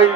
ভাই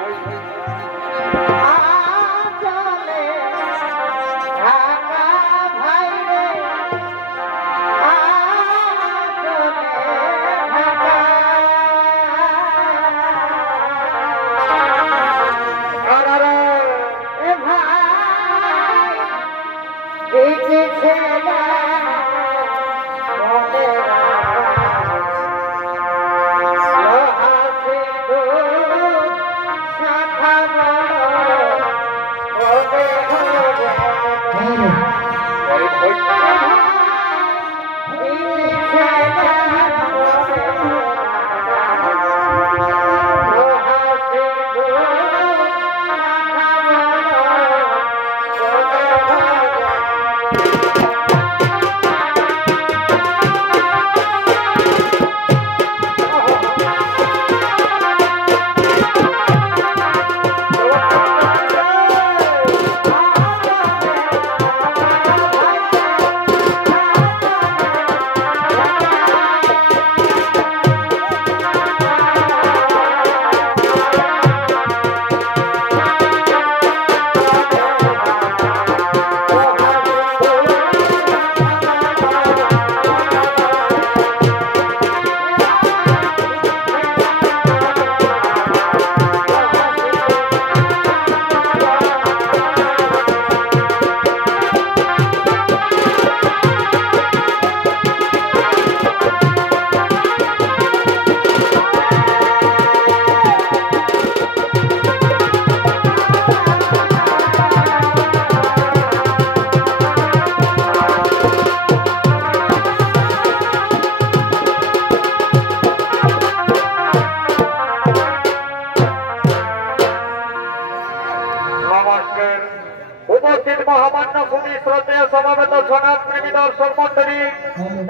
উপস্থিত মহামান্য ভূমি শ্রদ্ধেয় সমাবেত সনাত প্রেমী দর্শক মন্ডলী,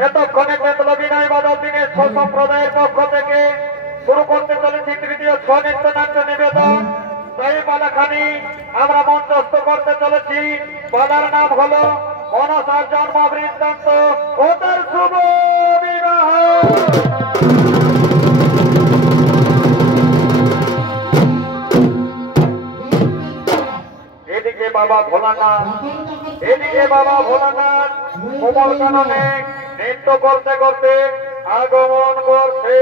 এতক্ষণে কেতল বিনয় বাদল দিনের ছৌ সম্প্রদায়ের পক্ষ থেকে শুরু করতে চলেছি তৃতীয় ছৌ নৃত্য নাট্য নিবেদন। এই পালাখানি আমরা মঞ্চস্থ করতে চলেছি। পালার নাম হলো মনসার জন্ম বৃত্তান্ত ও তার শুভ বিবাহ। এদিকে বাবা ভোলানাথ, এদিকে বাবা ভোলানাথ কোমল কাননে নৃত্য করতে করতে আগমন করছে।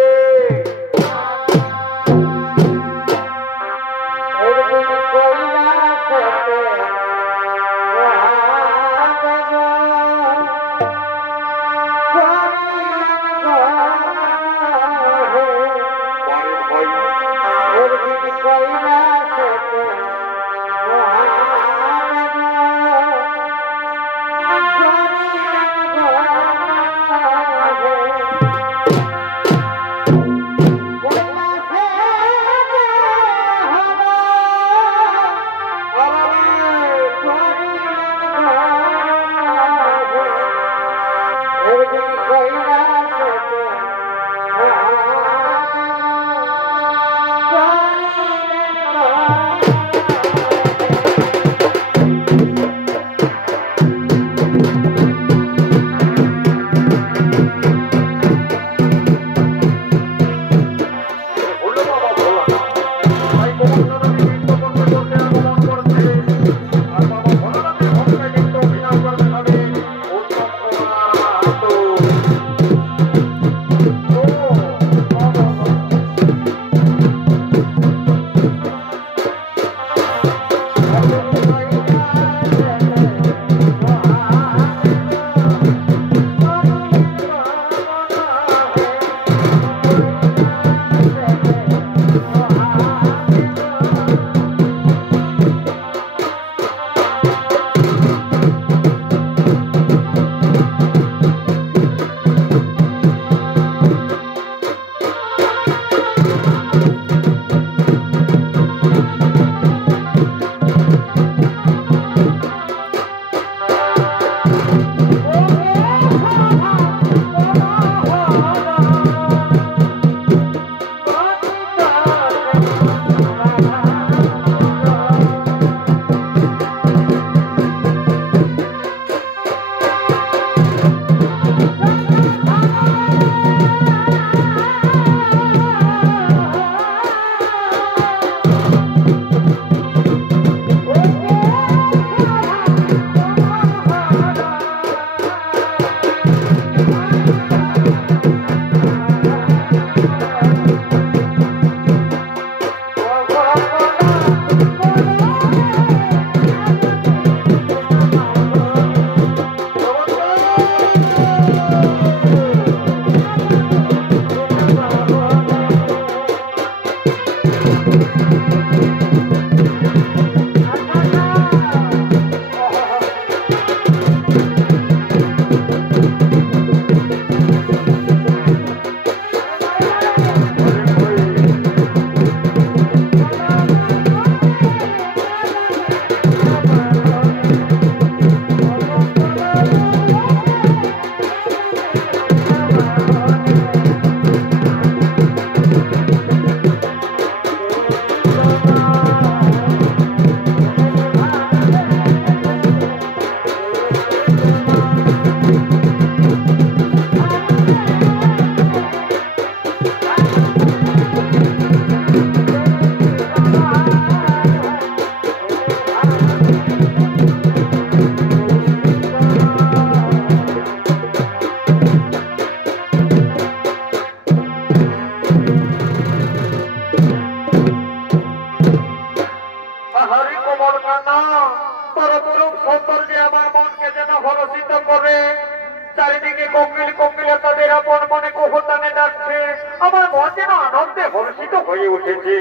চারিদিকে কোকিল কোকিলতাদের আপন মনে কুহুতানে ডাকছে। আমার মন যেন আনন্দে হর্ষিত হয়ে উঠেছে।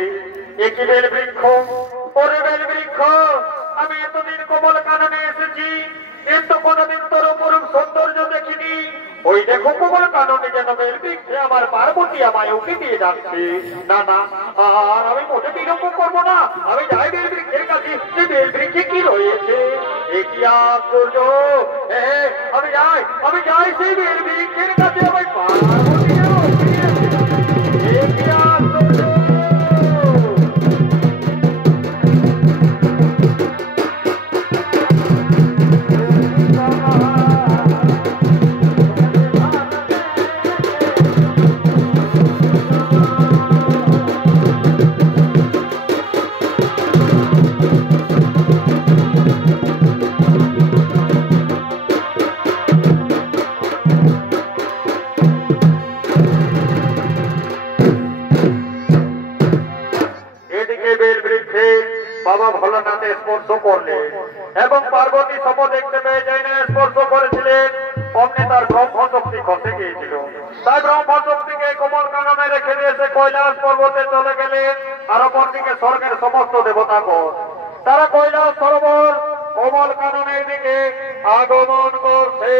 একই বেল বৃক্ষ, ওরে বেল বৃক্ষ, আমি এতদিন কমল কাননে এসেছি, কিন্তু কোনোদিন তোর অপরূপ সৌন্দর্য দেখিনি। ওই দেখো কমল কাননে যেন বেল বৃক্ষে আমার পার্বতী আমায় উঠে দিয়ে যাচ্ছে। না না, আর আমি মোটে বিলম্ব করবো না, আমি যাই বেল বৃক্ষের কাছে। যে বেল বৃক্ষে কি রয়েছে, কি আশ্চর্য! আমি যাই সেই বেল বৃক্ষের কাছে। আমায় পার্বতী কি আশ্চর্য! বাবা ভোলানাথে স্পর্শ করলেন এবং পার্বতী সম দেখতে পেয়ে যাই না স্পর্শ করেছিলেন। অমনি তার ব্রহ্ম শক্তি খসে গিয়েছিল। তাই ব্রহ্ম শক্তিকে কোমল কাননে রেখে দিয়ে সে কৈলাস পর্বতে চলে গেলেন। আর অপরদিকে স্বর্গের সমস্ত দেবতাগণ তারা কৈলাস সরোবর কোমল কাননের দিকে আগমন করছে।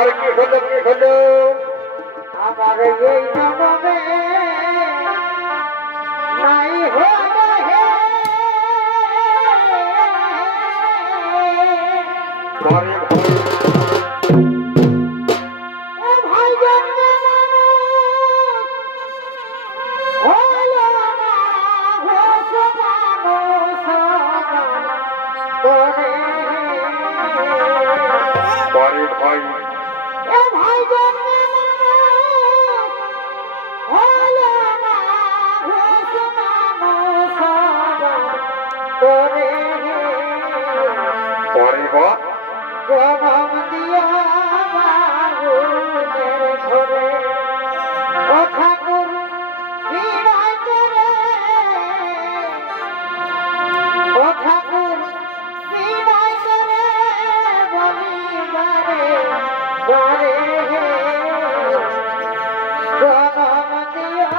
আর কি হলো আমার এই জন্মে নাই হলো হে ভাই জন্মে হলো না হোস মানুষ পরে ভাই ভাই জন্মে হলো না হোস মানুষ করে পরে বা জনম দিয়া বাবুদের ঘরে ও ঠাকুর বিদায় করে ও ঠাকুর বিদায় করে বলিবারে বারে জনম দিয়া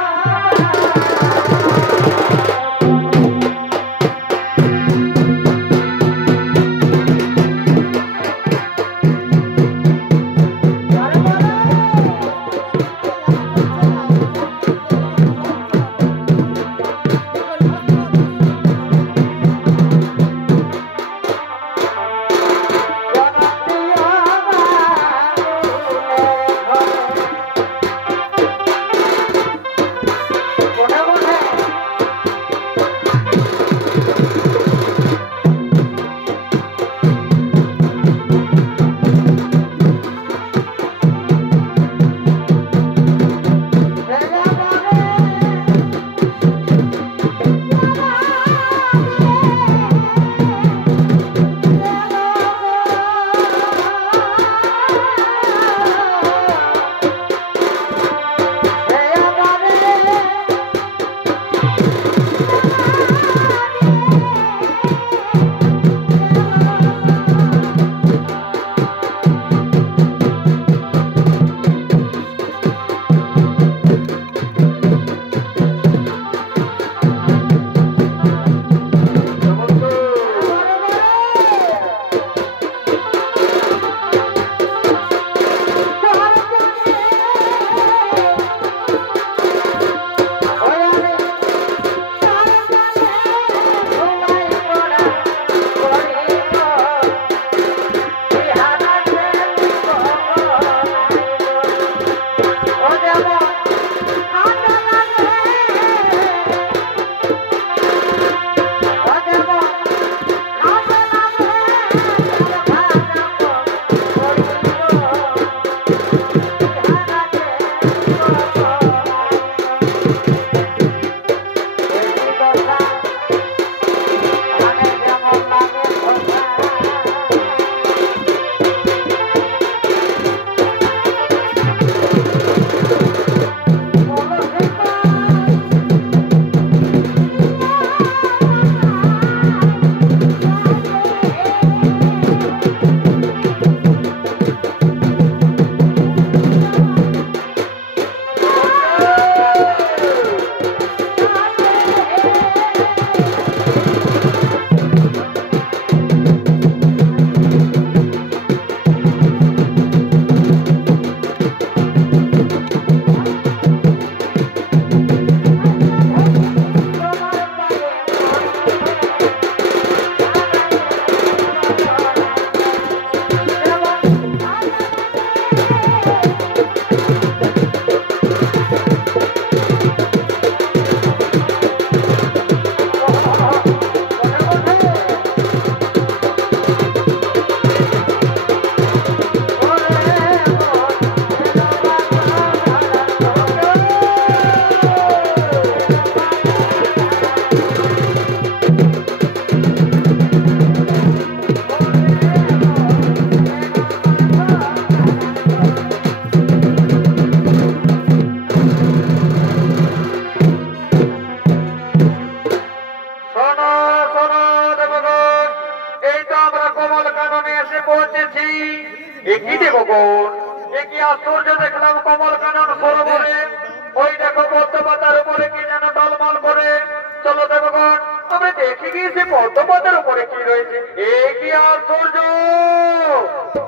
সে পদ্মপদের উপরে কি রয়েছে? এ কি আশ্চর্য!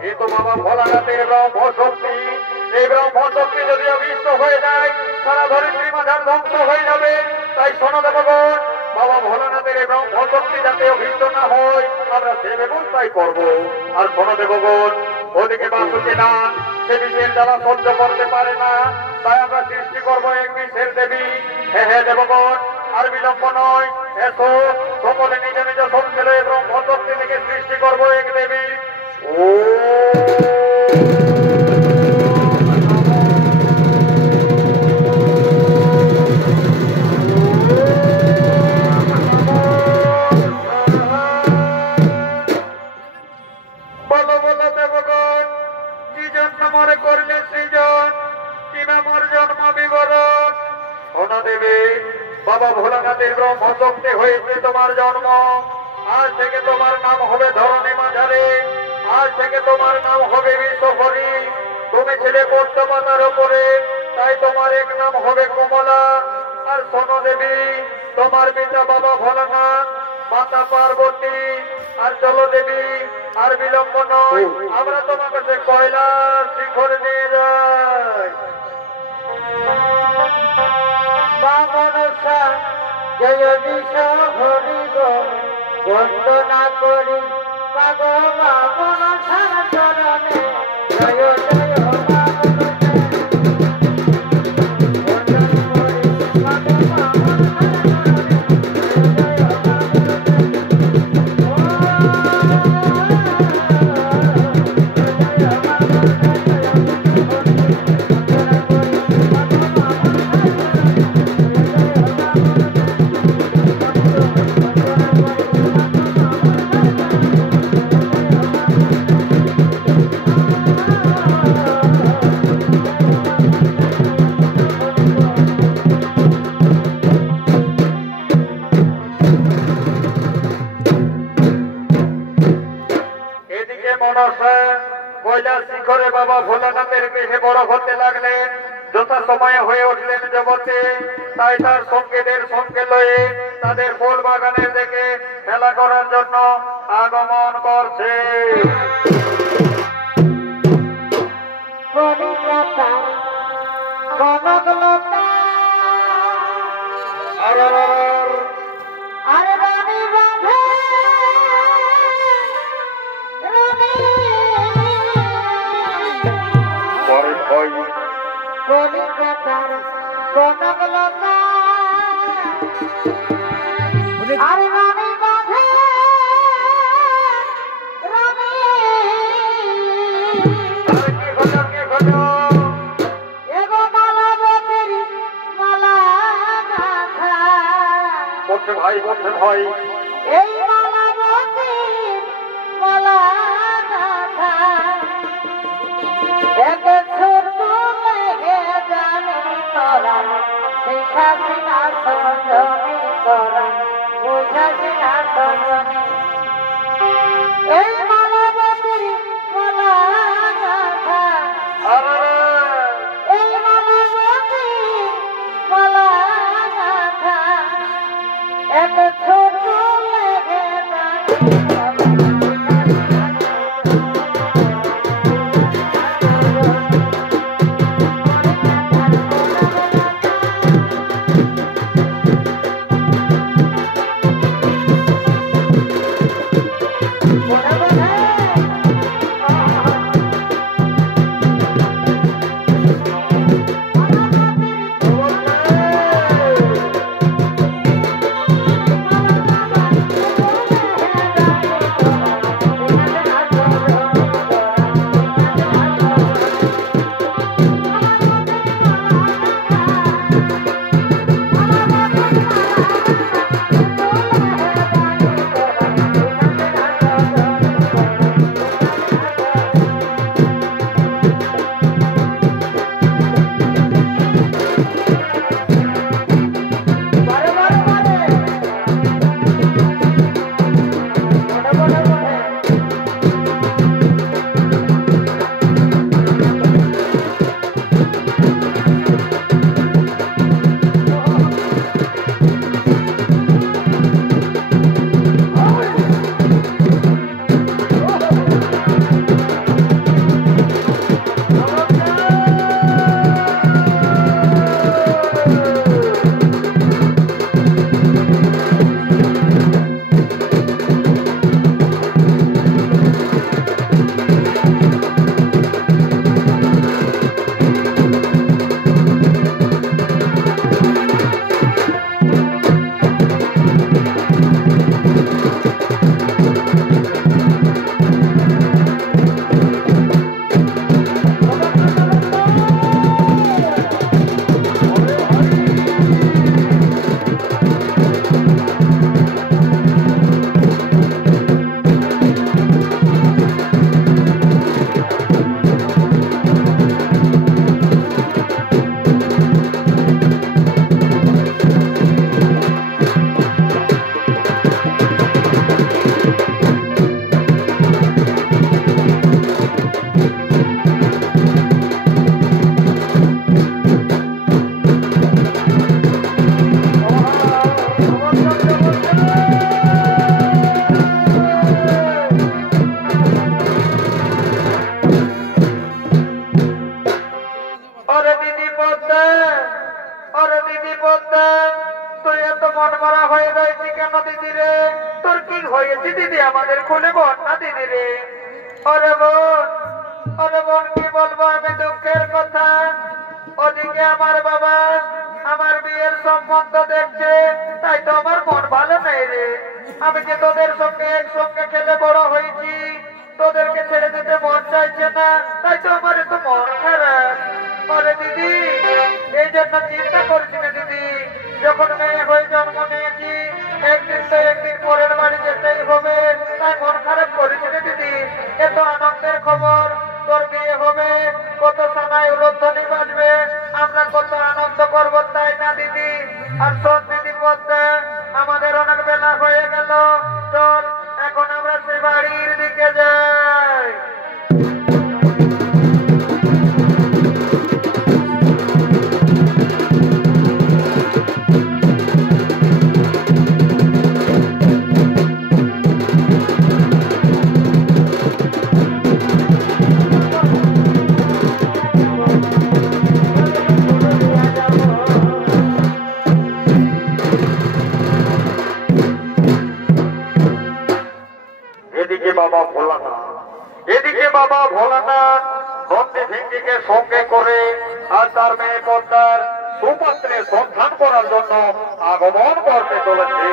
এ তো বাবা ভোলানাথের ব্রহ্মশক্তি। এই ব্রহ্মশক্তি যদি অভিষ্ট হয়ে যায়, সারা ধরিত্রী মাঝার ধ্বংস হয়ে যাবে। তাই শোনো দেবগণ, বাবা ভোলানাথের এই ব্রহ্মশক্তি যাতে অভিষ্ট না হয়, আমরা সে ব্যবস্থাই করবো। আর শোনো দেবগণ, ওদিকে বাসুকে না, সে বিষের দ্বারা সহ্য করতে পারে না, তাই আমরা সৃষ্টি করবো এক বিষের দেবী। হে দেবগণ, আর বিলম্ব নয়, এসো সকলে নিজ নিজ সংসারে ব্রহ্মশক্তি থেকে সৃষ্টি করবো এক দেবী। ও বলো বলো দেবগণ, কি জন্য মরে করলে সৃজন, কি নামর জন্ম বিবরণ? শোনা দেবে, বাবা ভোলানাথের ব্রহ্মশক্তি হয়েছে তোমার জন্ম। আজ থেকে তোমার নাম হবে ধরণী মাঝারে, আজ থেকে তোমার নাম হবে বিশ্বহরি। তুমি ছিলে পদ্মপাতার উপরে, তাই তোমার এক নাম হবে কমলা। আর শোনো দেবী, তোমার পিতা বাবা ভোলানাথ, মাতা পার্বতী। আর চলো দেবী, আর বিলম্ব নয়, আমরা তোমাকে সে কৈলাস শিখরে নিয়ে যাই। মনসা জয় বিষ হরি গো বন্দনা করি পাগ মা মনসার চরণে জয় জয় মা কৈলাস শিখরে বাবা ভোলানাথের গৃহে বড় হতে লাগলেন। যথা সময়ে হয়ে উঠলেন জগতে, তাই তার সঙ্গীদের সঙ্গে লয়ে তাদের ফুল বাগানের দিকে খেলা করার জন্য আগমন করছে। কলিকাতার কনকলতা আর রানী বাঁধে রানী এগো মালাবতীর মালা গাঁথা বলছে ভাই, বলছে ভাই, এই মালাবতীর মালা গাঁথা এক ছোট শিখাছি না সঞ্জনী করা, বুঝাছি না সঞ্জনী। এই মালাবতীর মালা গাঁথা, এই মালাবতীর মালা গাঁথা এক ছোট লেগে পদ্মা, তুই এত মন মরা হয়ে রয়েছি কেন দিদি রে? তোর কি হয়েছে দিদি, আমাদের খুলে বল না দিদি রে। ওরে বোন কি বলবো আমি দুঃখের কথা। ওদিকে আমার বাবা আমার বিয়ের সম্বন্ধ দেখছে, তাই তো আমার মন ভালো নেই রে। আমি যে তোদের সঙ্গে একসঙ্গে খেলে বড় হয়েছি, তোদেরকে ছেড়ে দিতে মন চাইছে না, তাই তো আমার এত মন খারাপ। আরে দিদি, এই জন্য চিন্তা করছি না দিদি, যখন মেয়ে হয়ে জন্ম নিয়েছি একদিন তো একদিন পরের বাড়ি যেতেই হবে, তাই মন খারাপ করেছি না দিদি। এত আনন্দের খবর, তোর বিয়ে হবে, কত সময় উলধ্বনি বাজবে, আমরা কত আনন্দ করবো, তাই না দিদি? আর শোন দিদি পদ্মা, আমাদের অনেক বেলা হয়ে গেল, চল এখন আমরা সে বাড়ির দিকে যাই। এদিকে বাবা ভোলানাথ নন্দী ভিঙ্গিকে সঙ্গে করে আর তার মেয়ে পদ্মার সুপাত্রের সন্ধান করার জন্য আগমন করতে চলেছে।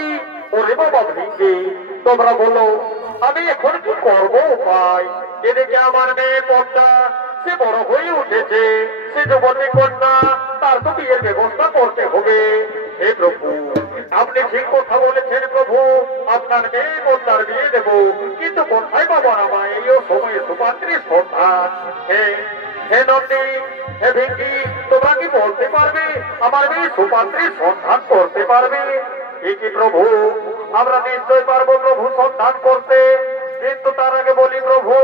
নন্দী, ওরে বাবা ভৃঙ্গে, তোমরা বলো আমি এখন কি করবো উপায়? এদিকে আমার মেয়ে পদ্মা, সে বড় হয়ে উঠেছে, সে যুবতী কন্যা, তার তো বিয়ের ব্যবস্থা করতে হবে। হে প্রভু, আপনি ঠিক কথা বলেছেন প্রভু, আপনার মেয়ে পদ্মার বিয়ে দেব, কিন্তু কোথায় পাবো আমায় এই সময়ে সুপাত্রী সন্ধান? হে নন্দী, হে ভিঙ্গি, তোমরা কি বলতে পারবে আমার মেয়ে সুপাত্রীর সন্ধান করতে পারবে? কি প্রভু, আমরা নিশ্চয় পারবো প্রভু সন্ধান করতে, কিন্তু তার আগে বলি প্রভু,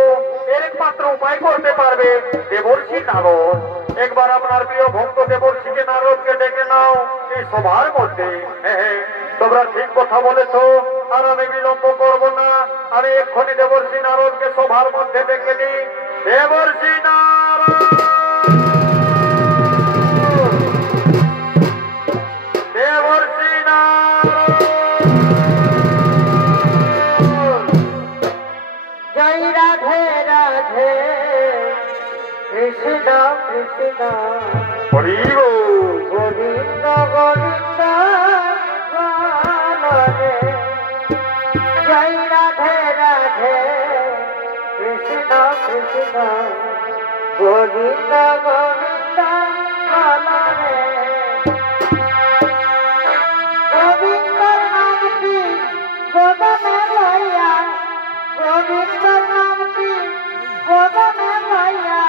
এর একমাত্র উপায় করতে পারবে দেবর্ষি নারদ। একবার আপনার প্রিয় ভক্ত দেবর্ষিকে নারদকে ডেকে নাও এই সভার মধ্যে। তোমরা ঠিক কথা বলেছো, আর আমি বিলম্ব করব না, আমি এক্ষুনি দেবর্ষি নারদকে সভার মধ্যে ডেকে নিই। দেবর্ষি নারদ, দেবর্ষি নারদ, জয় রাধে রাধে কৃষ্ণ কৃষ্ণ হরি বল। গোবিন্দ গোবিন্দ বলরে। জয় রাধে রাধে কৃষ্ণ কৃষ্ণ গোবিন্দ গোবিন্দ বলরে। গোবিন্দ নামটি গোদমে লইয়া, গোবিন্দ নামটি গোদমে লইয়া,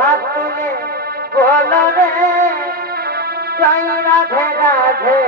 হাত তুলে বলরে জয় রাধে রাধে।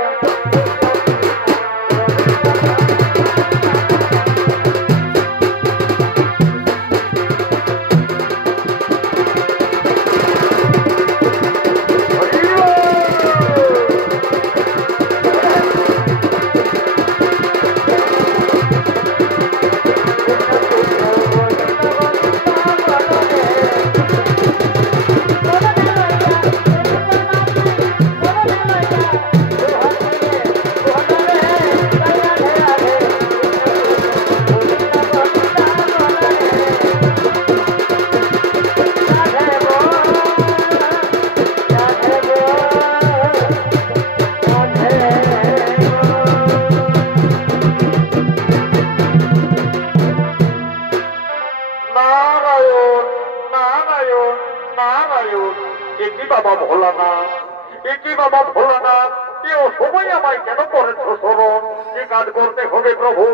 প্রভু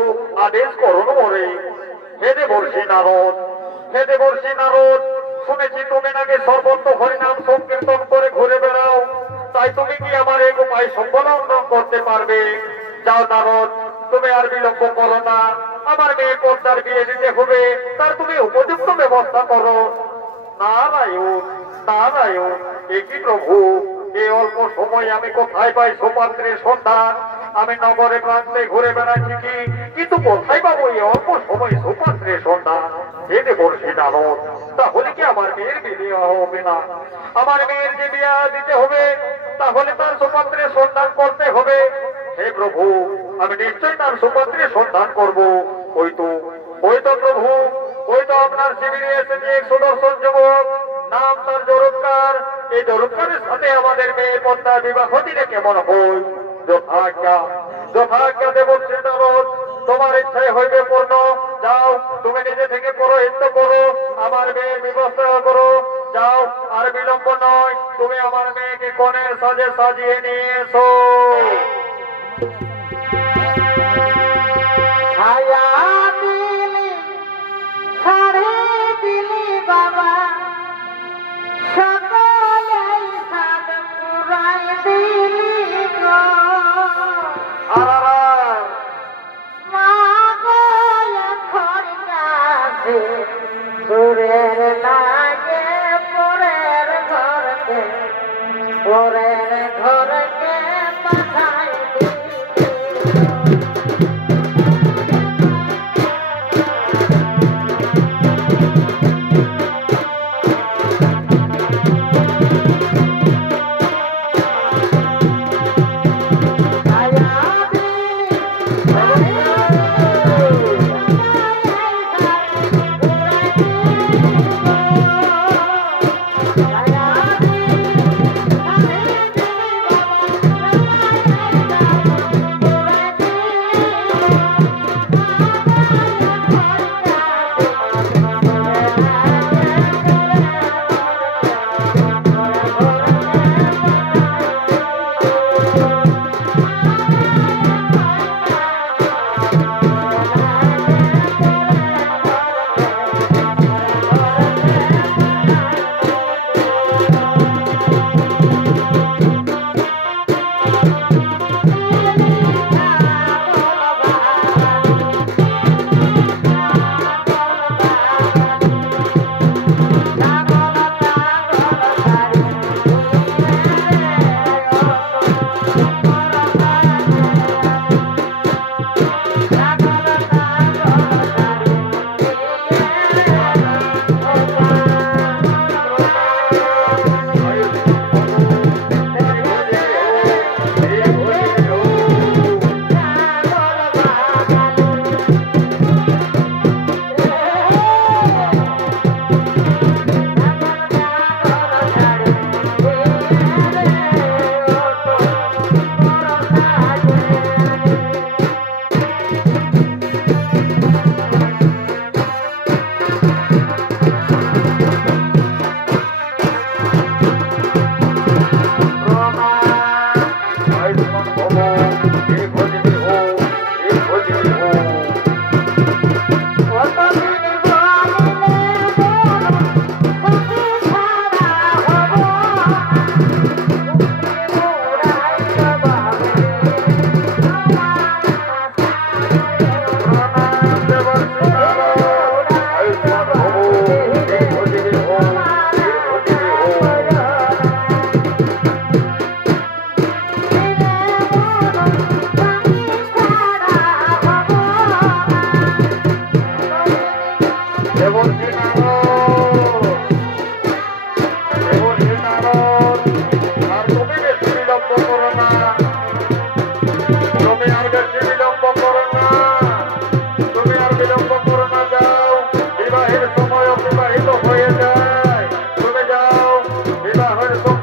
আদেশ করুন মরে। হে দেবর্ষি নারদ, হে দেবর্ষি নারদ, শুনেছি তুমি নাকি সর্বত্র হরিনাম সংকীর্তন করে ঘুরে বেড়াও, তাই তুমি কি আমার এই উপায় সম্বলম্বন করতে পারবে? যাও নারদ, তুমি আর বিলম্ব করো না, আমার মেয়ে পদ্মার বিয়ে দিতে হবে, তার তুমি উপযুক্ত ব্যবস্থা করো। নারায়ণ নারায়ণ, একই প্রভু, এই অল্প সময় আমি কোথায় পাই সুপাত্রের সন্ধান? আমি নগরে প্রান্তে ঘুরে বেড়াচ্ছি কি, কিন্তু কোথায় পাবো এই অল্প সময় সুপাত্রের সন্ধান? হে দেবর্ষি নারদ, তাহলে কি আমার মেয়ের বিয়ে হবে না? আমার মেয়ের যে বিয়ে দিতে হবে, তাহলে তার সুপাত্রের সন্ধান করতে হবে। হে প্রভু, আমি নিশ্চয়ই তার সুপাত্রের সন্ধান করব। ওই তো প্রভু, ওই তো আপনার শিবিরে এসেছে এক সুদর্শন যুবক, নাম তার জরুৎকার। এই জরুৎকারের সাথে আমাদের মেয়ে পদ্মার বিবাহ দিলে কেমন হয়? যথাজ্ঞা দেবর্ষি নারদ, তোমার ইচ্ছায় হইবে পূর্ণ। যাও, তুমি নিজে থেকে পৌরোহিত্য করো, আমার মেয়ের ব্যবস্থা করো। যাও, আর বিলম্ব নয়, তুমি আমার মেয়েকে কনের সাজে সাজিয়ে নিয়ে এসো। ছায়া দিলি ছাড়ে দিলি বাবা, সকলে সাদ পুরাই দিলি গো। মা গল খড়কাছে সুরের লাগে পরের ঘরকে, পরের ঘরকে পাঠাই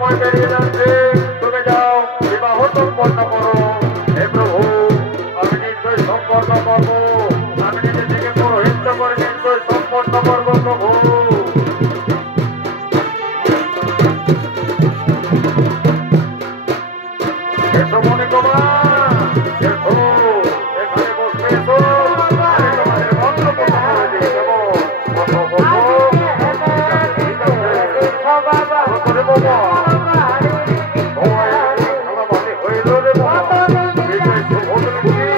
সময় বেরিয়ে যাচ্ছে, তুমি যাও বিবাহ সম্পন্ন করো। হে প্রভু, আমি নিশ্চয় সম্পন্ন করবো, আমি নিজে থেকে পুরোহিত করে নিশ্চয় সম্পন্ন করবো প্রভু। এসো মনে কুমার, এসো এখানে বসে এসো, আমি তোমাদের মন্ত্রপূর্ণ করে দিয়ে দেবো। বসো বসো, ঠিক আছে বাবা, করে বাবা ভালোভাবে হইল রে বাবা, ঠিক আছে শুভ দিচ্ছি।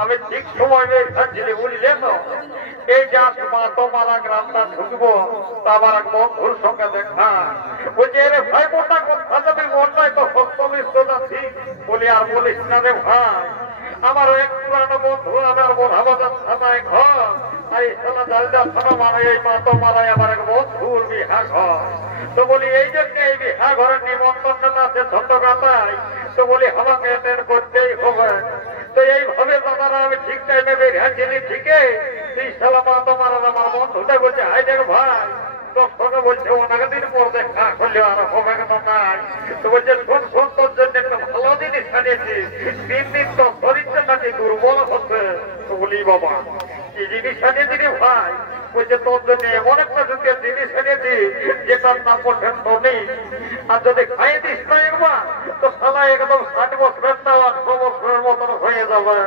আমি ঠিক সময় বুঝলে তো এই যে তোমারা গ্রামটা ঢুকবো আমার এক বন্ধুর সঙ্গে দেখা বলছে রে ভাই মোটা কথা যাবে মনটাই তো হস্তমিষ্টতা ঠিক বলি আর বলিস না রে ভাই আমার এক পুরানো বন্ধু আমার বোধাবাজার থানায় ঘর এই থানা জালদা থানা মানে এই মাতো মারাই আমার এক বন্ধুর বিহা ঘর তো বলি এই জন্য এই বিহা ঘরের নিমন্ত্রণ আছে ছোট কাতায় তো তো বলি আমাকে অ্যাটেন্ড করতেই হবে। তো এইভাবে দাদারা আমি ঠিক টাইমে বেরিয়েছিলি ঠিকই। তুই সালা মা তোমার আর আমার বন্ধুটা বলছে হাই দেখ ভাই সঙ্গে বলছে অনেক দিন পর দেখা করলে আর হবে না নাই। তো বলছে শোন শোন তোর জন্য একটা ভালো জিনিস সাজিয়েছি। 3 দিন তো শরীরটা নাকি দুর্বল হচ্ছে। তো বলি বাবা কি জিনিস সাজিয়েছি রে ভাই? বলছে তোর জন্য এমন একটা যুগের জিনিস এনেছি যেটার নাম পর্যন্ত নেই। আর যদি খাই দিস না একবার তো সালা একদম 60 বছরের না 100 বছরের মতন হয়ে যাবে।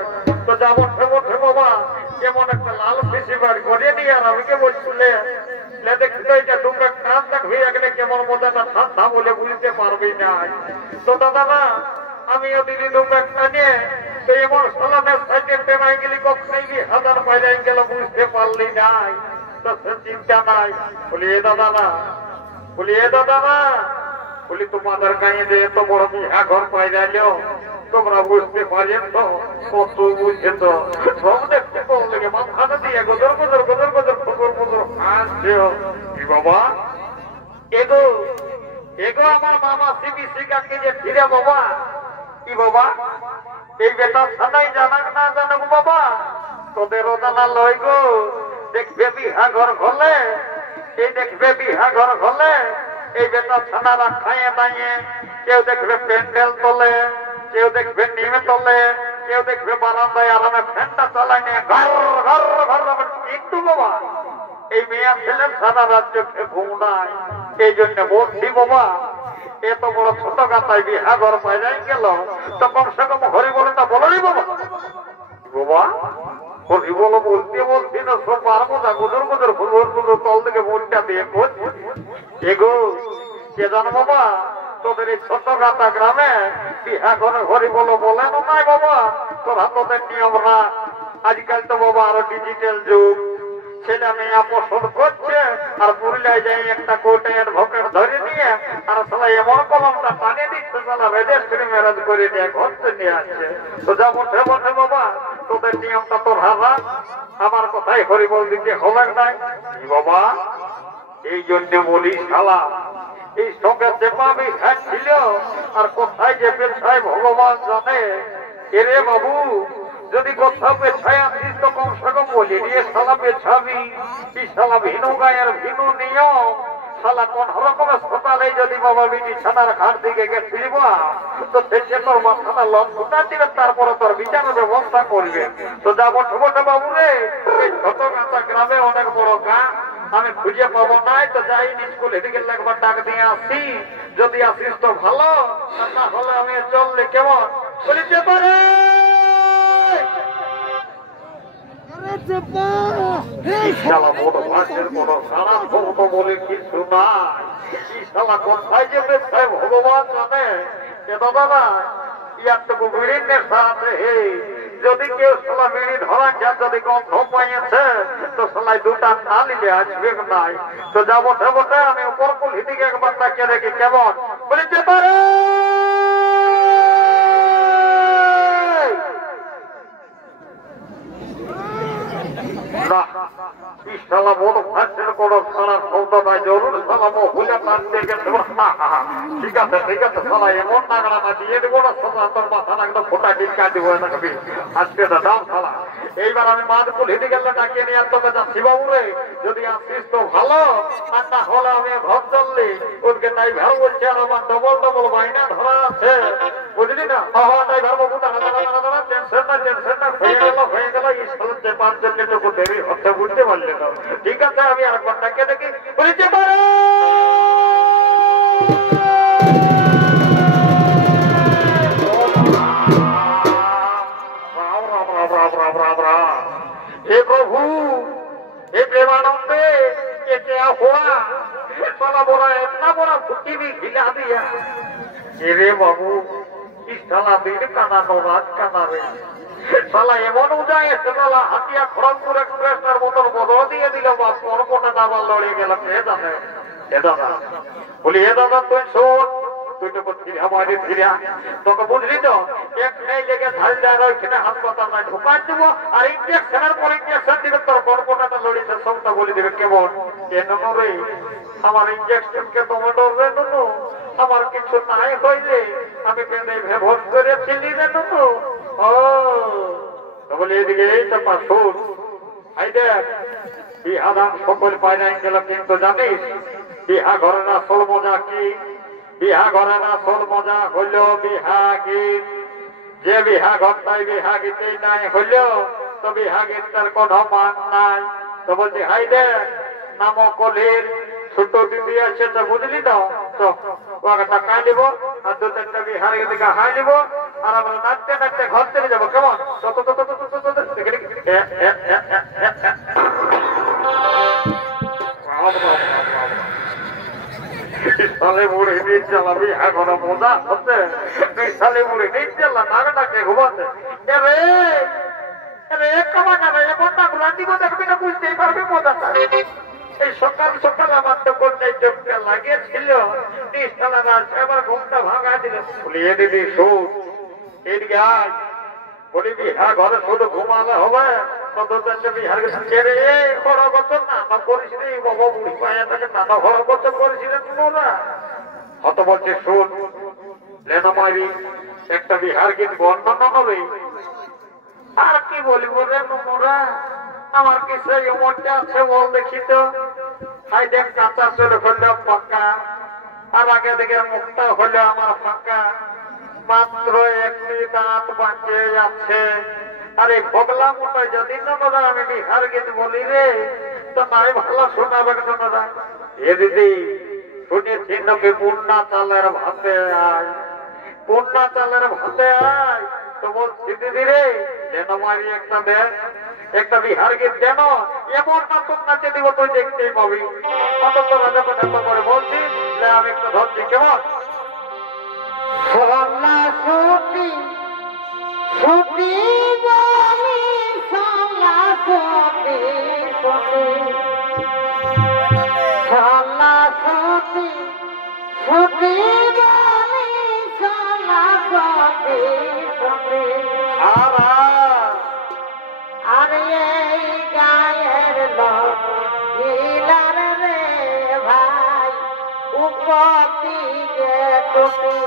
তো যাবো ঠেবো বাবা কেমন একটা লাল পিসি বার করে নিয়ে আর আমাকে বলছিলে দেখছি তো এটা দুটো কান দেখ হয়ে গেলে কেমন মজাটা ঠান্ডা বলে বুঝতে পারবি না। তো দাদা না আমিও দিদি দুটো একটা নিয়ে তো এমন সালামের সাইকেল টেনাই গেলি কখনই হাজার বাইরে গেল বুঝতে পারলি নাই। তো চিন্তা নাই। বলি এ দাদা না বলি তোমাদের গাঁয়ে যে এত বড় বিহা ঘর পাই গেল তোমরা বুঝতে পারেন তো? কত বুঝছে তো সব দেখতে কম লেগে মাথা দিয়ে গজর হাসছে। কি বাবা এগো আমার মামা সিবিসি কাকে যে ফিরে বাবা কি বাবা এই বেটা ছানাই জানাক না জানাক বাবা তোদেরও জানা লয় গো। দেখবে বিহা ঘর হলে এই বেটা ছানারা খাইয়ে দাইয়ে কেউ দেখবে প্যান্ডেল তোলে, কেউ দেখবে নিমে তোলে, কেউ দেখবে বারান্দায় আরামে ফ্যানটা চালায় নিয়ে ঘর কিন্তু বাবা এই মেয়া ছেলের সারা রাজ্য ঘুম নাই। এই জন্য বলছি বাবা এত বড় ছোট গাতায় বিহা ঘর পাই যাই গেল তো কমসে কম হরি বলেটা বলোই বাবা হরি বলো বলছি না সব পারবো না গুজর তল থেকে মনটা দিয়ে এগো কে জানো বাবা তোদের এই ছোট গাতা গ্রামে বিহা ঘরে হরি বলো বলে না নাই বাবা তোরা তোদের নিয়মরা। আজকাল তো বাবা আরো ডিজিটাল যুগ ছেলে মেয়ে পছন্দ করছে আর পুরুলিয়ায় যাই একটা কোর্টে অ্যাডভোকেট ধরে নিয়ে আর সবাই এমন কলমটা টানিয়ে দিচ্ছে সালা রেজিস্ট্রি ম্যারেজ করে নিয়ে ঘরতে নিয়ে আসছে। তো যা বসে বাবা তোদের নিয়মটা তোর হারা আমার কথাই হরি বল দিতে হবে নাই বাবা। এই জন্য বলি শালা এই সঙ্গে চেপাবি ছিল আর কোথায় যে পেছায় ভগবান জানে। এরে বাবু যদি কোথাও পেছায় আসিস তো কমসে কম বলি নিয়ে শালা পেছাবি। এই শালা ভিন্ন গায়ের ভিন্ন নিয়ম শালা কোন রকমের সকালে যদি বাবা বিটি ছানার ঘাট দিকে গেছিল তো সে তোর মাথাটা লম্বা দিবে তারপরে তোর বিচারের ব্যবস্থা করবে। তো যাবো ঠোঁটা বাবু রে এই ছোট গাছা গ্রামে অনেক বড় গাঁ আমি খুঁজে পাবো নাই। তো যাই স্কুল এদিকে একবার ডাক দিয়ে আসি যদি আসিস তো ভালো না হলে আমি চললে কেমন বলিতে পারে। বলে কিছু নাই কোথায় যে ভগবান জানে। দাদা না ইয়ারটুকু বিড়ির নেশা আছে যদি কেউ সালা বিড়ি ধরা যায় যদি গন্ধ পাইছে তো সালাই দুটা না নিলে আসবে নাই। তো যাবো বটে আমি উপর কুল হিদিকে একবার তাকিয়ে দেখি কেমন বলিতে পারে। ঠিক আছে সালা এমন নাগড়া না দিয়ে দেবো না তোর মাথা নাগড়া ফোটা টিকা দিব আজকে দাম সালা। এইবার আমি মাদকুল হিদি গেলে ডাকিয়ে নিয়ে তোকে যাচ্ছি বাবু রে যদি আসিস তো ভালো আর না হলে আমি ঘর চললি ওকে তাই ভালো বলছে আর আমার ডবল মাইনা ধরা আছে বুঝলি না। ড্রাইভার বাবু টেনশনটা হয়ে গেল এই সালের যে 5 জনকে দেরি হতে বুঝতে পারলে না। ঠিক আছে আমি আর একবার ডাকিয়ে দেখি বলিতে পারে। हे प्रभु हे प्रेमानंदे ये क्या हुआ साला बोला इतना बड़ा छुट्टी भी खिला दिया। रे बाबू इस साला बीड़ काना नौराज काना रे साला एमन उजाय साला हाटिया खड़गपुर एक्सप्रेस मोटर बदल दिए दिल बाप कोटा दाबा लड़े गल दादा बोली हे दादा तुम शोन তুই তো আমাদের ফিরে তোকে বুঝলি তো এক নেই লেগে ঢাল দেওয়ার ওইখানে হাসপাতাল ঢুকান দিব আর ইঞ্জেকশনের পর ইঞ্জেকশন দিবে তোর কর্কটাটা লড়িছে সবটা বলে দেবে কেমন কেন রে আমার ইঞ্জেকশনকে তোমার ডরবে নুনু আমার কিছু নাই হইলে আমি কেঁদে ভেবন করেছিলি জানো তো। ও বলে এদিকে এই চাপা শুন, আই দেখ বিহা দাম সকল পায় নাই গেল, কিন্তু জানিস বিহা ঘরের আসল মজা কি? বিহা ঘরের আসল মজা হইল বিহা গীত। যে বিহা ঘরটাই বিহা গীতেই নাই হইল তো বিহা গীতের কোনো মান নাই। তো বলছি হাই দেখ নামকলির ছোট দিদি আছে তো বুঝলি তো, তো ওকে টাকাই নিব আর দু চারটা বিহার দিকে হাই নিব আর আমরা নাচতে নাচতে ঘর থেকে যাবো, কেমন? সালে মুড়ে নিয়ে চালা বিহা ঘরে মজা হচ্ছে, সালে মুড়ে নিয়ে চালা নাগটাকে ঘুমাতে রে রে কামানা রে বন্যা গুলা দিব দেখবি না, বুঝতেই পারবি মজাটা। এই সকাল সকাল আমার তো কোনটাই চোখটা লাগিয়েছিল, এবার ঘুমটা ভাঙা দিল। বলিয়ে দিদি শুন এদিকে আয়, বলি বিহা ঘরে শুধু ঘুমালে হবে বিহার ছেড়ে খড় বছর নানা করিস রে বাবা, বুড়ি পায়ে তাকে নানা খড় বছর করেছিলেন তোমরা। হত বলছে শুন লেনা মারি একটা বিহার গীত বর্ণনা হবে। আর কি বলিব রে নোরা, আমার কি সেই মনটা আছে বল দেখি তো। হাই দেখ কাঁচা চলে হইল পাকা, আর আগে দিকে মুখটা হইল আমার ফাঁকা, মাত্র একটি দাঁত বাঁচে যাচ্ছে। আরে ভগলা মোটাই যদি নোরা আমি বিহার গীত বলি রে তো নাই ভালো শোনাবে নোরা। এ দিদি শুনেছি নাকি পুন্না চালের ভাতে আয়, পুন্না চালের ভাতে আয়। তো বলছি দিদি রে মারি একটা দেখ, একটা বিহার গীত যেন এমন নাটক নাচে দিব তুই দেখতেই পাবি। অত রাজা কথা করে বলছি আমি একটু ধরছি, কেমন? সোনা ছুটি ছুটি বলি সোনা ছুটি ছুটি, সোনা ছুটি ছুটি বলি সোনা ছুটি ছুটি। আরে এই গায়ের লোক নীলার রে ভাই উপতি যে টুটি।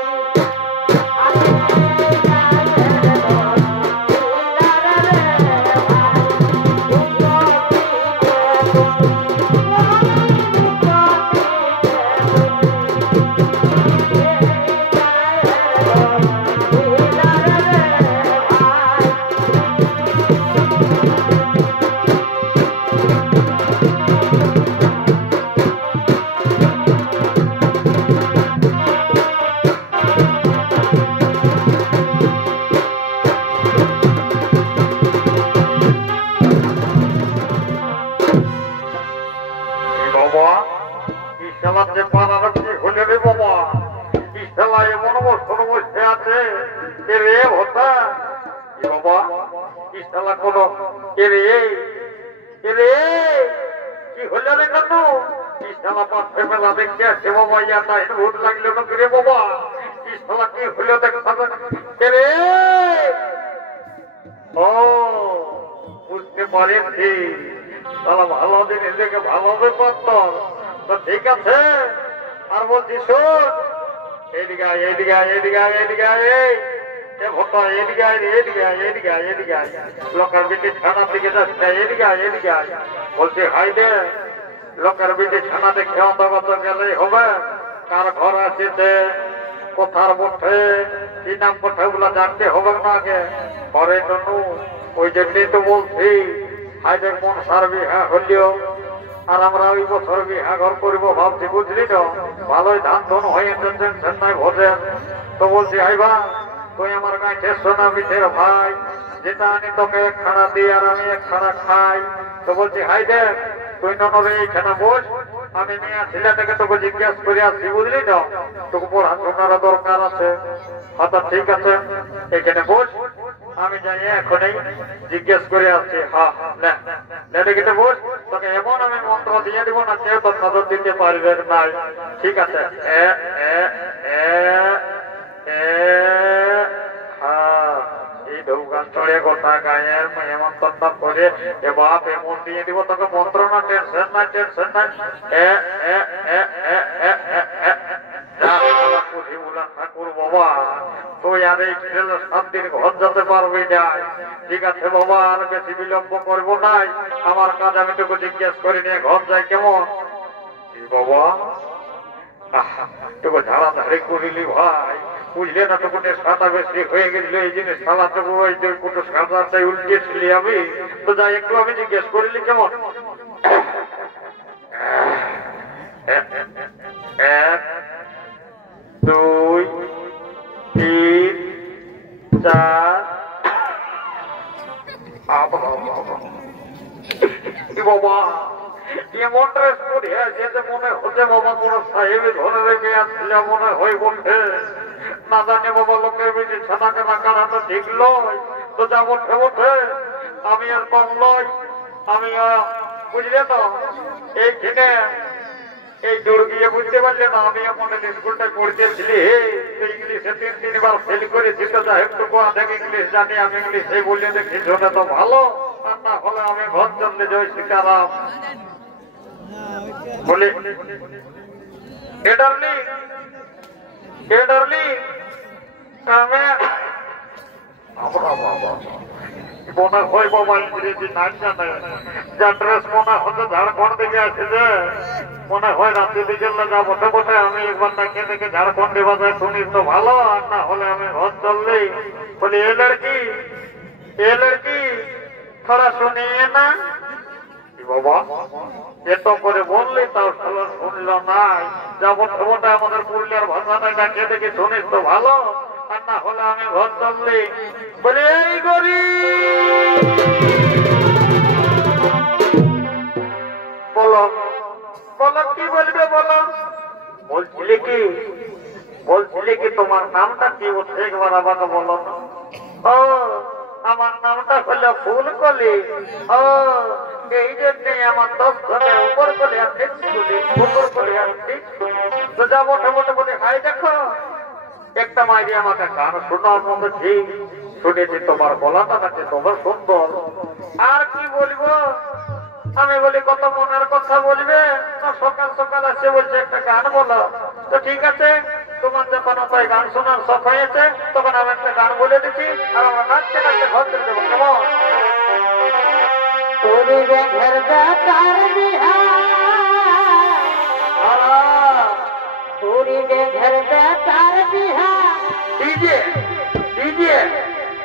বুঝতে পারেছি ভালো জিনিস দেখে ভালো পারতাম, তো ঠিক আছে। আর বলছি শোন এদিকে এদিকে এদিকে এদিকে এদিকে লোকের বিটি ছানার দিকে যাচ্ছে, এদিকে এদিকে বলছি হাই দে লোকের বিটি ছানাতে খেয়া তগত গেলেই হবে। কার ঘর আছে কোথার মঠে কি নাম মঠে ওগুলা জানতে হবে না আগে ঘরে নু। ওই জন্যই তো বলছি হাই দেখ মন সার বিহা হলিও আর আমরা ওই বছর বিহা ঘর করব ভাবছি, বুঝলি তো। ভালোই ধান ধন হয়ে টেনশন নাই ভোজে। তো বলছি আইবা তুই আমার গাছে সোনা মিঠের ভাই, যেটা আনি তোকে একখানা দিই আর আমি একখানা খাই। তো বলছি হাই দেখ তুই ননবে এইখানে বস, আমি মেয়া ছেলেটাকে তোকে জিজ্ঞাসা করে আসছি, বুঝলি তো। তোকে পড়াশোনার দরকার আছে। আচ্ছা ঠিক আছে এখানে বস, আমি যাই এখনই জিজ্ঞেস করে আসছি। হ্যাঁ দেখে বস, তোকে এমন আমি মন্ত্র দিয়ে দিব না কেউ তোর নজর দিতে পারবে নাই, ঠিক আছে? এই ঢৌগান চড়ে গোটা গায়ে এমন তন্ত্র করে এ বাপ এমন দিয়ে দিব তোকে মন্ত্র না, টেনশন নাই টেনশন নাই। করি বলা ঠাকুর বাবা তুই আর এই ছেলে 7 দিন ঘর যেতে পারবি না। ঠিক আছে বাবা, আর বেশি বিলম্ব করবো নাই, আমার কাজ আমি তোকে জিজ্ঞেস করে নিয়ে ঘর যাই কেমন? বাবা তোকে ঝাড়াঝাড়ি করিলি ভাই, বুঝলে না তখন সাদা বেশি হয়ে গেছিল, এই জিনিস সাদা তবু ওই যে কুটো সাদাটাই উল্টেছিলি আমি তো, যাই একটু আমি জিজ্ঞেস করিলি কেমন? 1 2 3 4 বাবা এমন ড্রেস পরে আছে যে মনে হচ্ছে বাবা কোন সাহেবের ঘরে রেখে আসছিল মনে হয় বলছে। না জানি বাবা লোকের বেশি ছানা কেনা কারাটা ঠিক লয় তো যাবো ঠেবঠে আমি আর কম লয়। আমি বুঝলে তো এইখানে এই দৌড় দিয়ে বুঝতে পারলে না, আমি এমন স্কুলটা পড়তেছিলি ইংলিশে 3 বার ফেল করেছি তো যাই একটু অনেক ইংলিশ জানি আমি, ইংলিশে বলে দেখি শুনে তো ভালো, আর না হলে আমি ঘর চললে জয় সীতারাম বলি। এ ডার্লিং আমি মনে হয় বাবা ইংরেজি নাচ জানে, যা ড্রেস মনে হচ্ছে ঝাড়খণ্ড থেকে আসছে, মনে হয় রাত্রি বিকেলে যা বসে বসে আমি একবার তাকে দেখে ঝাড়খণ্ডে বাজায় শুনি তো ভালো, আর না হলে আমি ঘর চললেই বলি এ লড়কি থোড়া শুনিয়ে না। বাবা এত করে বললি তাও শুনল নাই, যাবো ঠোঁটা আমাদের পুরুলিয়ার ভাষাটা ডাকে দেখে শুনিস তো ভালো, আর না হলে আমি ঘর চললি বলি এই গরি বলো বলো কি বলবে বলো। বলছিলি কি তোমার নামটা কি ওঠে একবার আমাকে বলো না। ও আমার নামটা হলো ফুলকলি। ও এই জন্যে আমার 10 ঘরের উপর কলি আর 6 কলি উপর কলি আর 6 তো যাবো ঠোঁটে বলে হাই দেখো একটা মাইরি আমাকে গান শোনার মতো ঠিক শুনেছি, তোমার গলাটা নাকি তোমার সুন্দর। আর কি বলবো আমি বলি কত মনের কথা বলবে না, সকাল সকাল আসছে বলছে একটা গান বলো। তো ঠিক আছে তোমার যখন তাই গান শোনার শখ হয়েছে তখন আমি একটা গান বলে দিচ্ছি আর আমরা নাচতে নাচতে ঘর চলে দেবো কেমন? তোরি রে ঘর দাতার বিহার, তোরি রে ঘর দাতার বিহার।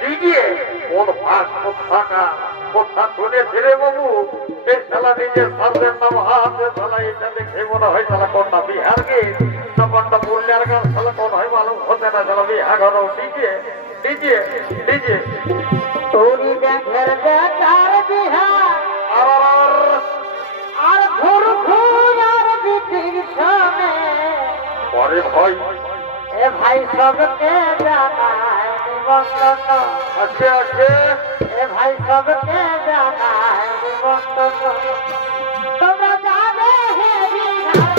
ডিজে কোন ভাষ কথা শুনেছি রে বাবু, এই শালা নিজের সামনের নাম হাতে শালা এটা দেখে মনে হয় শালা কোনটা বিহার গে না কোনটা পুরুলিয়ার গান, শালা কোন হয় মালুম হতে না, শালা বিহার ঘর ডিজে তোরি রে ঘর দাতার বিহার আর ঘুর ঘুরার বিধির সনে। পরে ভাই এ ভাই সবকে জানায় নিমন্ত্রণ, আছে এ ভাই সবকে জানায় নিমন্ত্রণ। তোমরা যাবে হে বিহার।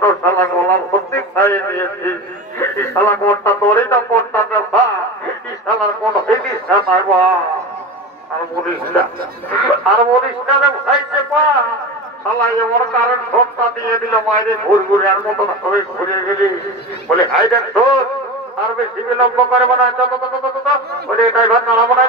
তো শালা গলা ভর্তি খাইয়ে দিয়েছি এই শালা কোনটা তোরই না কোনটা ব্যথা এই শালার কোন হিদিসা নাই বা আর বলিস না রে ভাইছে পা শালা এমন কারেন্ট শটটা দিয়ে দিল মায়ের ঘুরঘুরিয়ার মতন হবে ঘুরে গেলি বলে হাই দেখ তোর আর বেশি বিলম্ব করবে না বলে এটাই ভাত নাড়াবো না